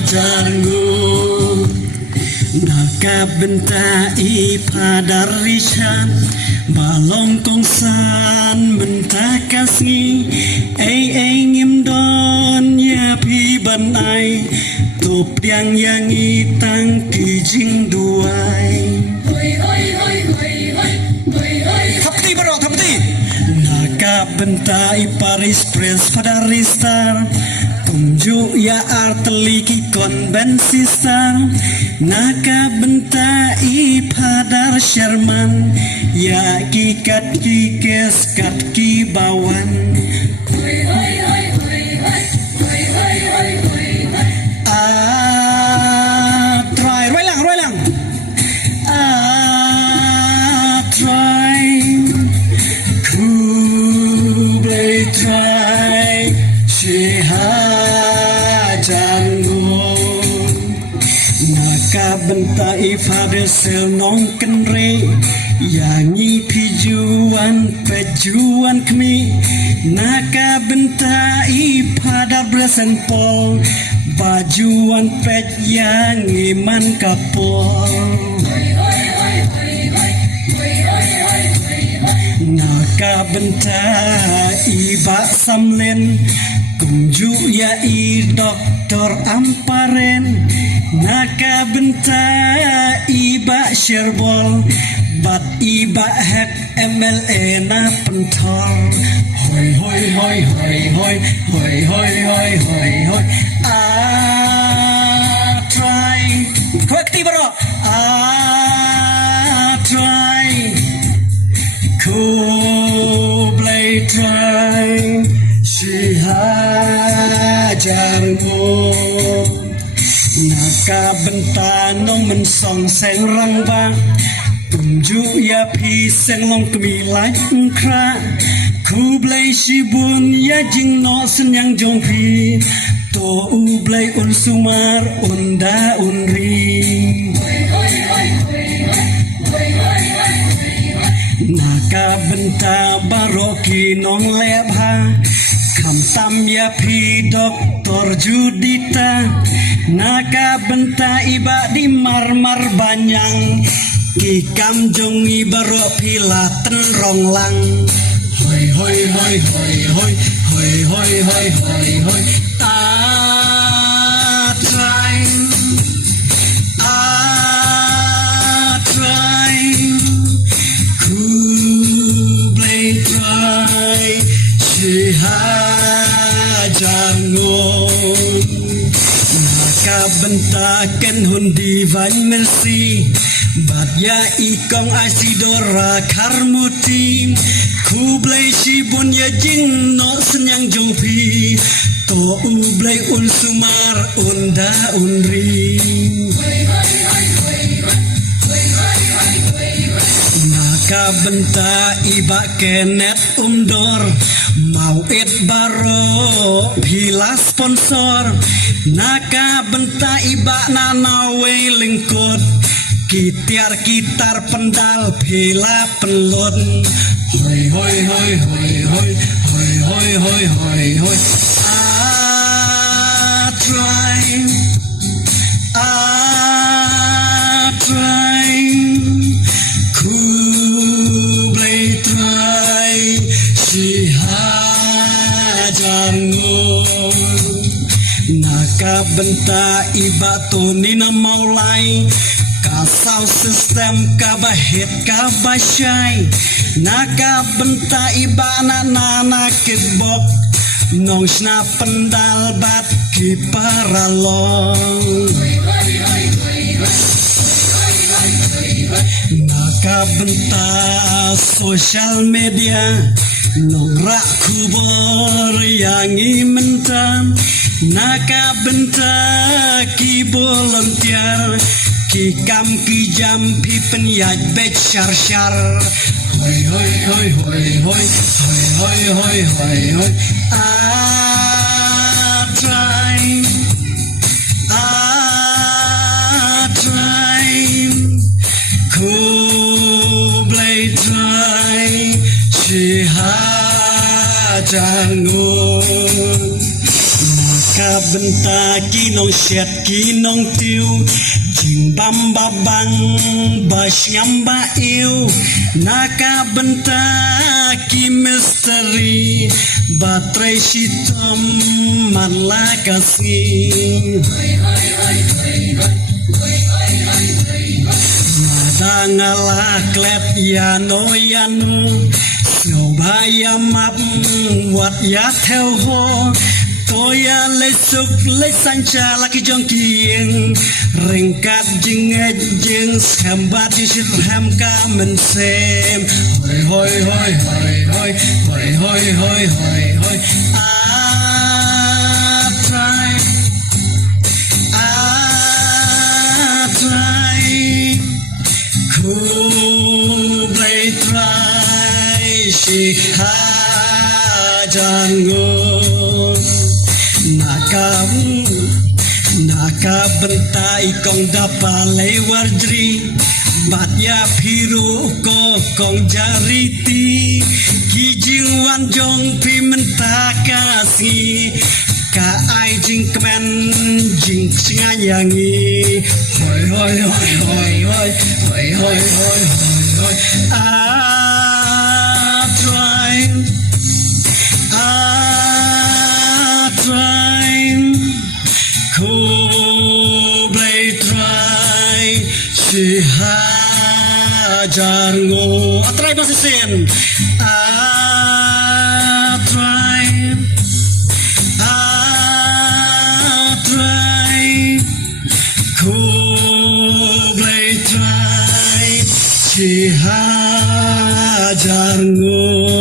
hajarmu nakabentai padarishan balong kongsan mentakasngi ngim don ya pi banai top yang itang kijing duai Thapti baro thapti nakabentai Paris Prince padaristar Tunjuk ya arteliki konbensistar nakabentai padar Sherman ya kikat kikes kat kibawan try roy lang try Kublai try nakabentai fadesel nong kenre yangi pejuan kemi nakabentai pada blesen pol bajuan pet yang iman kapol nakabentai bak samlen kunju ya doktor amparen nakabentai bak sherbol bat iba hek MLA na pentol hoi hoi hoi hoi hoi hoi hoi hoi hoi hoi try kuakti bro try Kublai try si hajarmu nakabentanong mensong seng rangbang tunjuk ya piseng long kemilai engkra Kublai sibun ya jing no senyang jongpi to ublai un sumar unda unri nakabenta baroki nong lebha kamtam ya pi doktor Judita nakabenta iba di marmar banyang kikam jongi baro pilaten ronglang hoi hoi hoi hoi hoi hoi hoi hoi hoi hoi try Kublai try si hajarngon nakabentaken hundi van mercy Badya ikong asidora karmuti Kublai sibun ya jing no senyang jongpi to ublai un sumar unda unri nakabenta iba kenet umdor mauit baro bila sponsor nakabenta iba nanawe lingkut Kitar pendal bila pelun hoi hoi hoi hoi hoi hoi hoi hoi hoi hoi try Kublai try si hajarngon nakabenta iba tunina maulai kasau sistem kabahit kabasyay nakabenta iba nana kibok nong sna pendal bat kiparalong nakabenta sosial media nongrak kubor yang imentan nakabenta ki volunteer Kikam kijam pipen yaj bet shar shar hoi hoi hoi hoi hoi hoi hoi hoi hoi try Kublai try si hajarngon ka benta kinong syet kinong tiu jing bam babang bas ngamba iu naka benta ki misteri baterai hitam manla kasih madangala klet yano yanu Sobaya map wat ya theo ho toya le suk le sancha laki jong kieng ringkat jing jing sambat disir ham ka men sem hoi hoi hoi hoi hoi hoi hoi hoi hoi try cool play try si hajangun naka bentai kong dapalai warjri batya biru ko kong jariti kijing wanjong pimentakasi ka ai jing kemen jing singayangi hoi hoi hoi hoi hoi hoi hoi hoi hoi try Kublai try si hajar ngo try bahasa Sin try Kublai try si hajar ngo